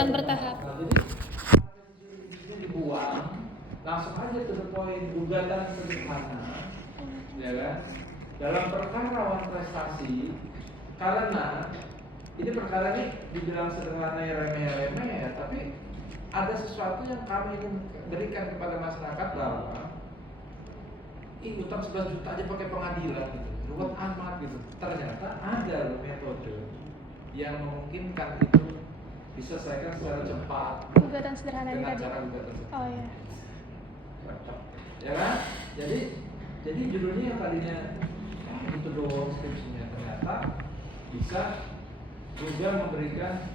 Jalan bertahap. Nah, jadi ini dibuang, langsung aja to the point, gugatan sederhana, ya kan? Dalam perkara wan prestasi, karena ini perkara ini dibilang sederhana ya remeh-remeh ya, tapi ada sesuatu yang kami ingin berikan kepada masyarakat bahwa utang 11 juta aja pakai pengadilan gitu, ruwet amat gitu. Ternyata ada loh metode yang memungkinkan itu diselesaikan secara cepat Gugatan sederhana dengan tadi. cara gugatan sederhana. Oh ya. Ya kan? Jadi judulnya yang tadinya itu doang skripsinya, ternyata bisa juga memberikan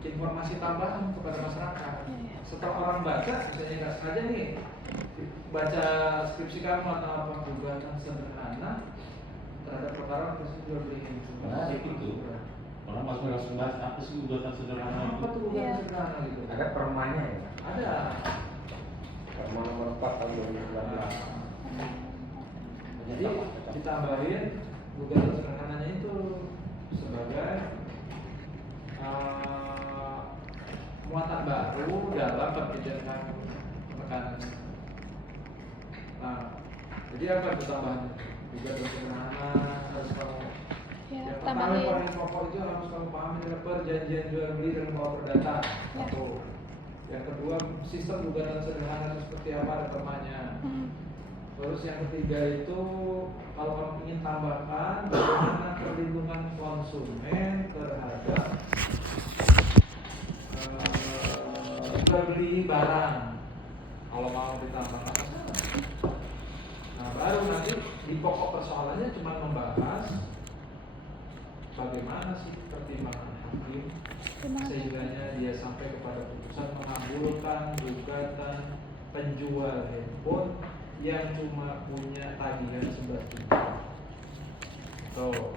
informasi tambahan kepada masyarakat. Setelah orang baca, misalnya nggak sengaja nih baca skripsi kamu atau apa, gugatan sederhana terhadap perkara prosedur beli itu orang masuk langsung bahas apa sih gugatan sederhana apa itu? tuh gugatan sederhana gitu? Ada permanya ya? Ada. Perma nomor 4 tahun 2019. Jadi ditambahin gugatan sederhananya itu sebagai muatan baru dalam perbicaraan penekanan. Nah, jadi apa itu tambahannya? Gugatan sederhana harus kamu. Ya, Yang pertama tambahin. yang paling pokok itu harus kamu pahami adalah perjanjian jual beli dan bawa perdata. Ya. Satu. Yang kedua, sistem gugatan sederhana itu seperti apa, ada permanya. Terus yang ketiga itu kalau kamu ingin tambahkan bagaimana perlindungan konsumen terhadap jual beli barang. Kalau mau ditambahkan, nah baru nanti di pokok persoalannya cuma membahas bagaimana sih pertimbangan hakim sehingganya dia sampai kepada putusan mengabulkan gugatan penjual handphone yang cuma punya tagihan 11 juta. Tuh,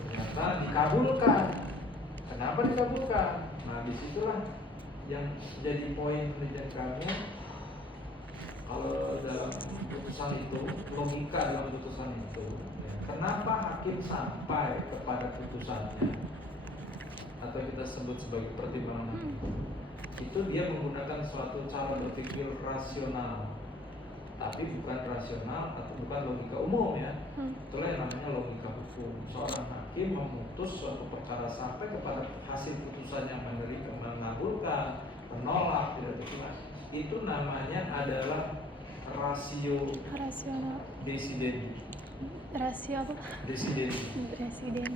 ternyata dikabulkan. Kenapa dikabulkan? Nah, disitulah yang jadi poin penelitian kamu. Kalau dalam putusan itu, logika dalam putusan itu, ya, kenapa hakim sampai kepada putusannya atau kita sebut sebagai pertimbangan? Itu dia menggunakan suatu cara berpikir rasional, tapi bukan rasional atau bukan logika umum ya. Itulah yang namanya logika hukum. Seorang hakim memutus suatu perkara sampai kepada hasil putusan yang menerima, mengabulkan, menolak, tidak terima. Itu namanya adalah rasio desidendi. Rasio apa? Desidendi. Presiden.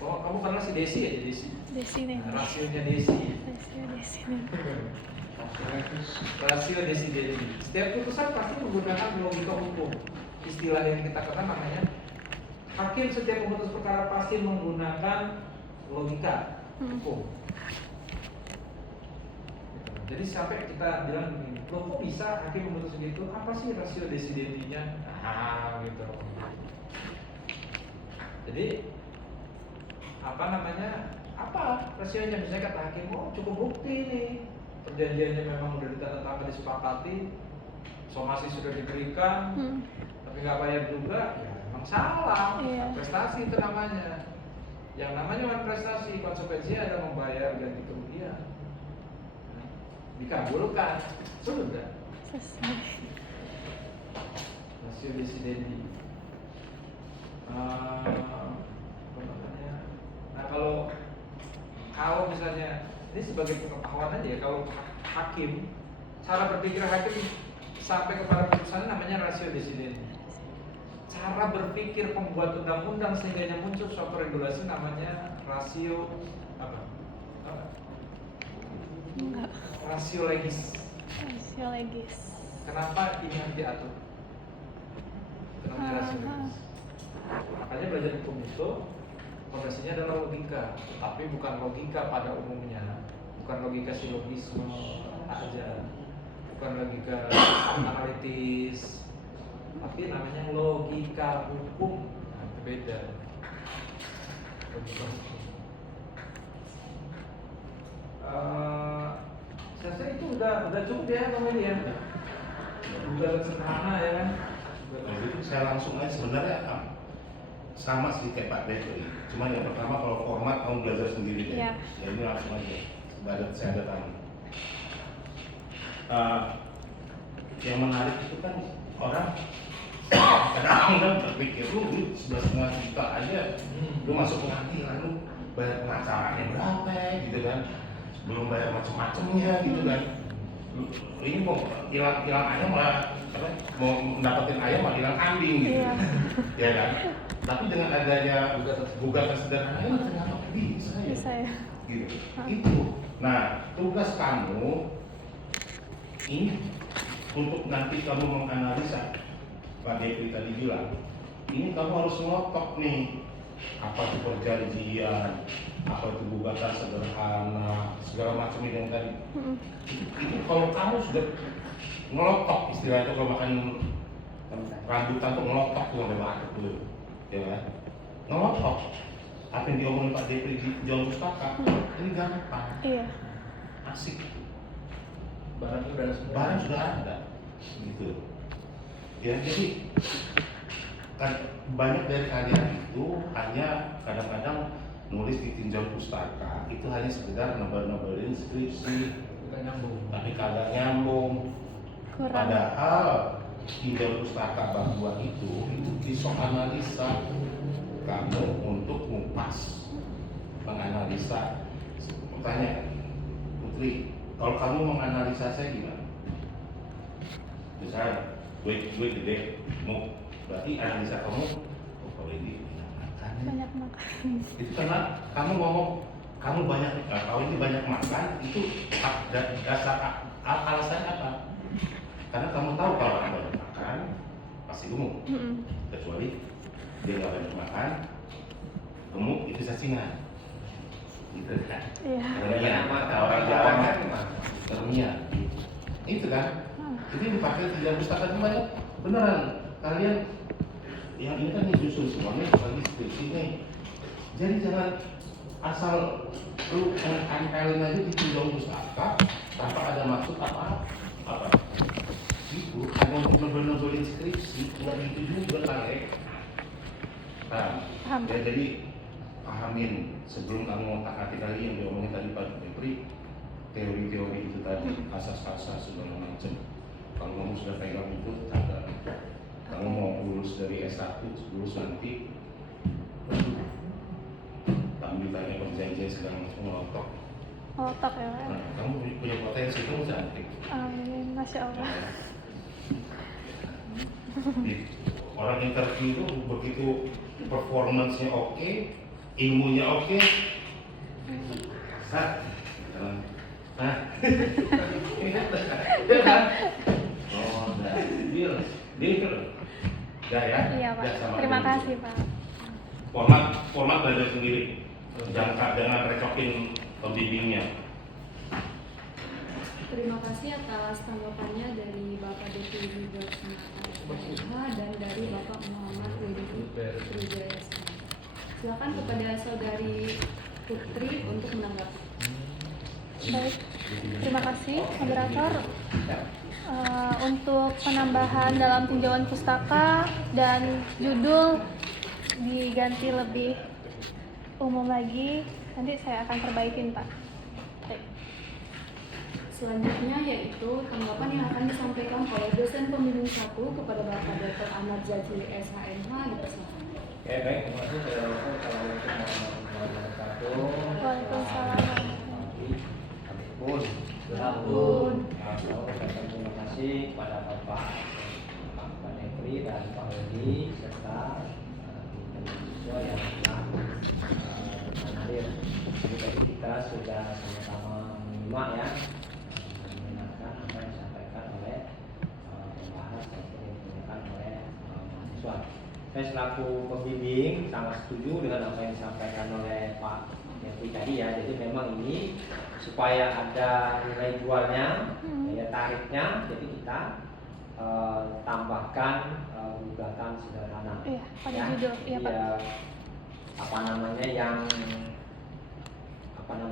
Oh, kamu kenal si Desi aja Desi. Desiden. Nah, rasionya Desi. Rasio desiden. Rasio desidendi. Setiap putusan pasti menggunakan logika hukum. Istilah yang kita kenal namanya hakim setiap memutus perkara pasti menggunakan logika hukum. Jadi sampai kita bilang begini, loh kok bisa hakim memutus begitu? Apa sih rasio desidendinya? Gitu. Jadi apa namanya? Apa rasionya? Misalnya kata hakim, oh cukup bukti nih, perjanjiannya memang udah ditandatangani disepakati, somasi sudah diberikan, tapi nggak bayar juga, ya memang salah. Iya. Prestasi itu namanya. Yang namanya wan prestasi, konsekuensinya ada membayar ganti kerugian. Dikabulkan, sudah. Selesai. Rasio desidendi. Nah kalau misalnya ini sebagai pengetahuan aja ya, kalau hakim, cara berpikir hakim sampai kepada putusan namanya rasio desidendi. Cara berpikir pembuat undang-undang sehingga muncul suatu regulasi namanya rasio apa? Enggak. Rasio legis. Rasio legis. Kenapa ini harus diatur? Kenapa rasio legis? Makanya belajar hukum itu fondasinya adalah logika, tapi bukan logika pada umumnya, bukan logika silogisme aja, bukan logika analitis, tapi namanya logika hukum. Nah, itu beda. Logika hukum. Saya rasa itu udah cukup ya Bang Meli ya. Udah sederhana ya kan. Jadi saya langsung aja sebenarnya sama sih kayak Pak Dek tadi. Cuma yang pertama kalau format kamu belajar sendiri deh. Iya. Ya ini langsung aja. saya datang. Yang menarik itu kan orang kadang-kadang berpikir lu 11,5 juta aja, lu masuk pengadilan lu bayar pengacaranya berapa gitu kan, belum bayar macam-macamnya gitu kan. Ini mau hilang ayam malah mau mendapatkan ayam malah hilang kambing gitu, ya kan. Tapi dengan adanya gugatan sederhana ini ternyata bisa ya. Gitu. Itu. Nah, tugas kamu ini untuk nanti kamu menganalisa, Pak Devi tadi bilang, ini kamu harus ngotok nih, apa itu perjanjian, apa itu gugatan sederhana, segala macam ini yang tadi. Itu kalau kamu sudah ngelotok, istilahnya itu kalau makan rambutan tuh ngelotok tuh sampai batuk tuh, ya kan? Ngelotok. Apa yang diomongin Pak Devi di John Pustaka, ini gampang, asik. Barang sudah ada, gitu. Ya, jadi kan banyak dari kalian itu hanya kadang-kadang nulis di tinjau pustaka itu hanya sekedar nebel-nebelin skripsi, tapi kagak nyambung. Padahal tinjau pustaka bab 2 itu bisa analisa kamu untuk ngupas, menganalisa. Pertanyaan, Putri, kalau kamu menganalisa saya gimana? Misalnya, gue gede, mau berarti analisa kamu, kalau ini banyak makan. Itu karena kamu ngomong, kamu banyak, kalau ini banyak makan, itu dasar alasannya apa? Karena kamu tahu kalau orang banyak makan, pasti gemuk. Kecuali dia nggak banyak makan, gemuk itu cacingan, gitu kan? Karena orang Jawa kan termian, itu kan? Jadi dipakai 3 pustaka banyak, beneran kalian yang ini kan disusun semuanya bagi skripsi nih. Jadi jangan asal lu angkalin aja di tinjau pustaka tanpa ada maksud apa. Itu hanya untuk nebel-nebelin skripsi, nggak gitu juga kalian. Ya, jadi pahamin sebelum kamu otak-atik lagi yang diomongin tadi Pak Depri, teori-teori itu tadi, asas-asas segala macam. Kalau kamu sudah pegang itu, kamu mau lulus dari S1, lulus nanti, kamu ditanya perjanjian segala macam ngelotok. Ngelotok ya kan? Nah, kamu punya potensi, kamu cantik. Amin, Masya Allah. Orang interview itu begitu performance-nya oke, ilmunya oke. Ya kan? Oh, udah. Deal. Udah ya? Iya Pak, terima kasih Pak. Format belajar sendiri. Jangan recokin pembimbingnya. Terima kasih atas tanggapannya dari Bapak Devi Widarsanata dan dari Bapak Muhammad Widi Trijaya. Silakan kepada Saudari Putri untuk menanggapi. Baik, terima kasih moderator. Untuk penambahan dalam tinjauan pustaka dan judul diganti lebih umum lagi, nanti saya akan perbaikin Pak. Baik. Selanjutnya yaitu tanggapan yang akan disampaikan oleh dosen pembimbing 1 kepada Bapak Dr. Ahmad Jazili SHMH dipersilakan. Oke, baik, terima kasih. Assalamualaikum warahmatullahi wabarakatuh. Waalaikumsalam. Ampun. Terima kasih kepada Bapak Depri dan Pak Wedi serta mahasiswa yang telah hadir. Jadi tadi kita sudah sama-sama menyimak ya, mendengarkan apa yang disampaikan oleh pembahas dan disampaikan oleh mahasiswa. Saya selaku pembimbing sangat setuju dengan apa yang disampaikan oleh Pak Depri tadi ya. Jadi memang ini supaya ada nilai jualnya, daya tariknya, jadi kita tambahkan gugatan sederhana. Iya, pada ya, judul, iya Pak.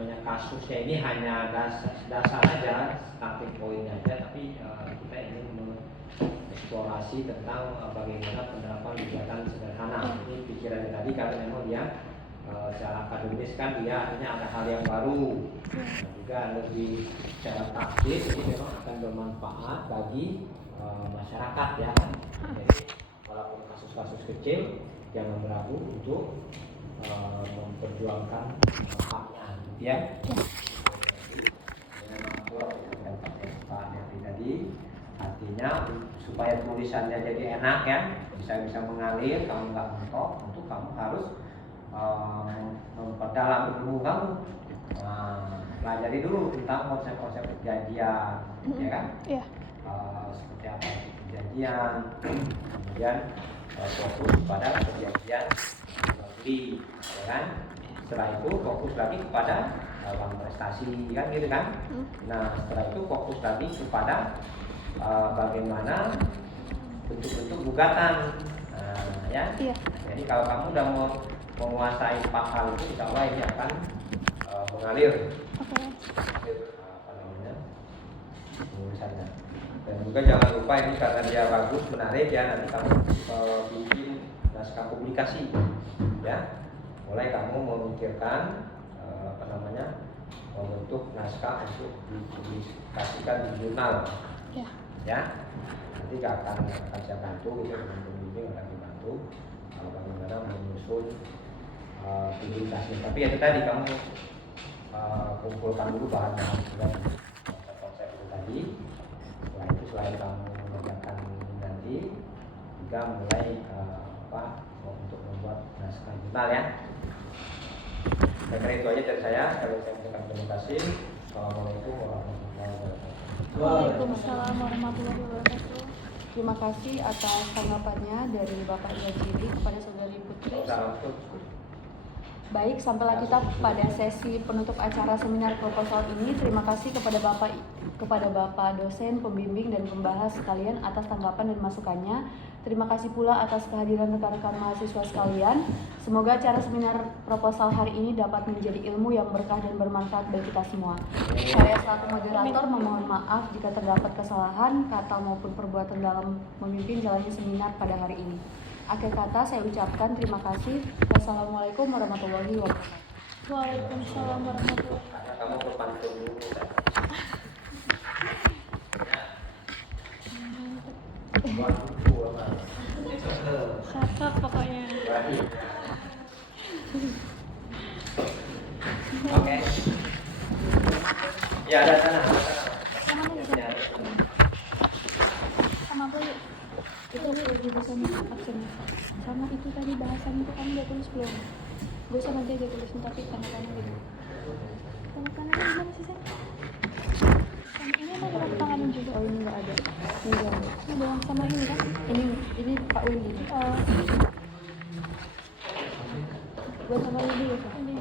Ya, kasusnya ini hanya dasar saja, starting pointnya aja, tapi kita ingin mengeksplorasi tentang bagaimana penerapan gugatan sederhana. Ini pikirannya tadi karena memang dia secara akademis kan dia artinya ada hal yang baru, dan juga lebih secara praktis ini memang akan bermanfaat bagi masyarakat ya kan. Jadi walaupun kasus-kasus kecil jangan ragu untuk memperjuangkan haknya gitu ya. Pak Devi tadi artinya supaya tulisannya jadi enak ya, bisa mengalir, kamu nggak mentok, untuk kamu harus memperdalam ilmu kamu. Pelajari dulu tentang konsep-konsep kejadian, ya kan? Iya. Seperti apa itu kejadian, kemudian fokus pada kejadian beli, ya kan? Setelah itu fokus lagi kepada uang prestasi, kan gitu kan? Nah setelah itu fokus lagi kepada bagaimana bentuk-bentuk gugatan, ya. Iya. Jadi kalau kamu udah mau menguasai 4 hal itu, insya Allah ini akan mengalir. Oke. Apa namanya, tulisannya. Dan juga jangan lupa ini karena dia bagus, menarik ya, nanti kamu bikin naskah publikasi, ya. Mulai kamu memikirkan apa namanya, membentuk naskah untuk dipublikasikan di jurnal, ya. Nanti akan saya bantu, gitu, dengan pembimbing akan dibantu bagaimana menyusun publikasi. Tapi ya itu tadi kamu kumpulkan dulu bahan-bahan dan konsep-konsep itu tadi. Setelah itu selain kamu mengerjakan nanti juga mulai untuk membuat naskah jurnal ya. Saya kira itu aja dari saya. Kalau saya ucapkan terima kasih. Assalamualaikum warahmatullahi wabarakatuh. Waalaikumsalam warahmatullahi wabarakatuh. Terima kasih atas tanggapannya dari Bapak Iwan Cili kepada Saudari Putri. Baik, sampailah kita pada sesi penutup acara seminar proposal ini. Terima kasih kepada Bapak dosen, pembimbing dan pembahas sekalian atas tanggapan dan masukannya. Terima kasih pula atas kehadiran rekan-rekan mahasiswa sekalian. Semoga acara seminar proposal hari ini dapat menjadi ilmu yang berkah dan bermanfaat bagi kita semua. Saya selaku moderator memohon maaf jika terdapat kesalahan kata maupun perbuatan dalam memimpin jalannya seminar pada hari ini. Akhir kata saya ucapkan terima kasih. Wassalamualaikum warahmatullahi wabarakatuh. Waalaikumsalam warahmatullahi wabarakatuh. Kamu ke pantun dulu. Cakep pokoknya. Oke. Ya ada sana. Sama nih, sama apa yuk? Itu jurusan absennya. Sama itu tadi bahasan itu kan udah tulis belum? Gue sama dia aja tulisin tapi tanda-tanda gitu. Tanda-tanda di mana sih, Sen? Ini ada tanda tanganin juga. Oh ini nggak ada. Ini doang sama ini kan? Ini Pak Willy. Oh. Gue sama Willy ya. Ini